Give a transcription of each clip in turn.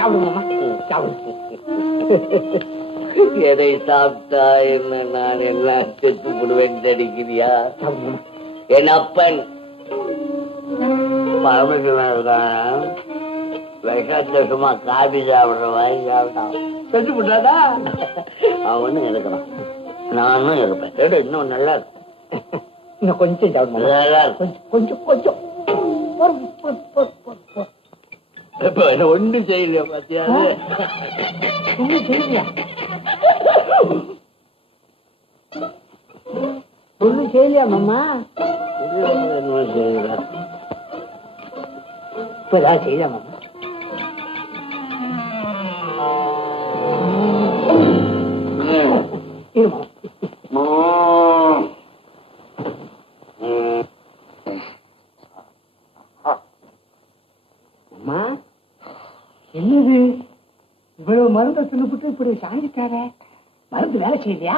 சாப்பிடுங்கம்மா சாப்பிடு. எதை சாப்பிட்டா என்ன நான் என்ன செத்து போடுவேன் அடிக்கிறியா? என் அப்பன் பரமசிவன் விஷத்தை சும்மா காபி சாப்பிடுற வாங்கி சாப்பிட்டான், செத்து போட்டாதா? அவனும் இருக்கிறான், நானும் இருப்பேன். இன்னும் நல்லா இருக்கும். இன்னும் கொஞ்சம் சாப்பிடுங்க. நல்லா இருக்கும். கொஞ்சம் கொஞ்சம் ஒன்னும் செய்யலையா? பாத்தியா ஒன்னும் செய்யலையா? ஒன்னும் செய்யலையா மாமா? என்ன செய்யல? இப்ப ஏதாவது செய்யலையா மாமா? அம்மா என்னது இவ்வளவு மருந்தை தின்னுபிட்டு இப்படி சாஞ்சிட்டார? மருந்து வேலை செய்யலையா?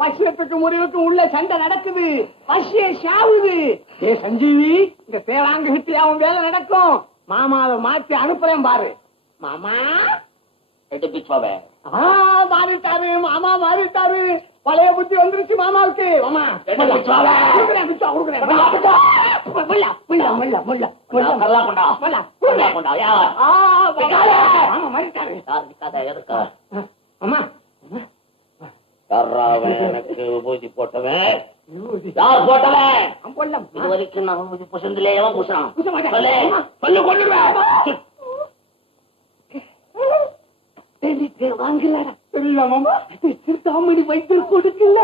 பசியத்துக்கு முறிவுக்கு உள்ள சண்டை நடக்குது, பசிய சாவுது. ஏ சஞ்சீவி, இந்த தேவாங்க கிட்ட அவன் வேலை நடக்கும். மாமாவை மாத்தி அனுப்புறேன் பாரு. மாமா மாறிட்டாரு, மாமா மாறிட்டாரு. பழைய புத்தி வந்துருச்சு மாமாவுக்கு. மாமா எனக்கு ஊதி போட்டவன் யார் போட்டவன்? இது வரைக்கும் நான் ஊதி புசந்திலே புசான் வாங்கலடா. தெரியல மாமா, சிறுதாமணி வயிற்றுல கொடுக்கல.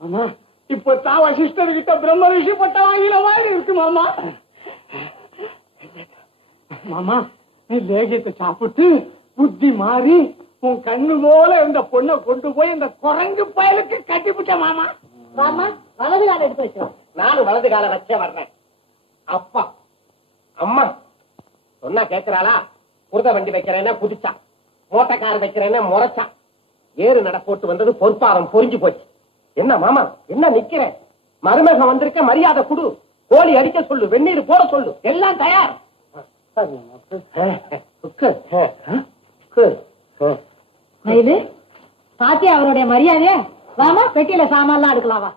மாமா இப்ப தாவ சிஸ்டர் கிட்ட பிரம்ம ரிஷி பட்ட வாங்கின மாதிரி இருக்கு மாமா. மாமா நீ லேகியத்தை சாப்பிட்டு புத்தி மாறி உன் கண்ணு போல இந்த பொண்ணை கொண்டு போய் இந்த குரங்கு பயலுக்கு கட்டிவிட்ட மாமா. மாமா வலது கால எடுத்து வச்சோம். நானும் வலது கால வச்சே வர்றேன். அப்பா அம்மா சொன்னா கேட்கிறாளா? புரத வண்டி வைக்கிறேன்னா குதிச்சான், மோட்டக்கார வைக்கிறேன்னா முறைச்சான். ஏறு நட போட்டு வந்தது பொறுப்பாரம் பொறிஞ்சு போச்சு. என்ன மாமா என்ன நிக்கிறேன்? மருமகன் வந்திருக்க, மரியாதை குடு. கோழி அடிக்க சொல்லு, வெந்நீர் போட சொல்லு, எல்லாம் தயார். பாத்தியா அவருடைய மரியாதைய? வாமா பெட்டியில சாமான்லாம் எடுக்கலாம். வா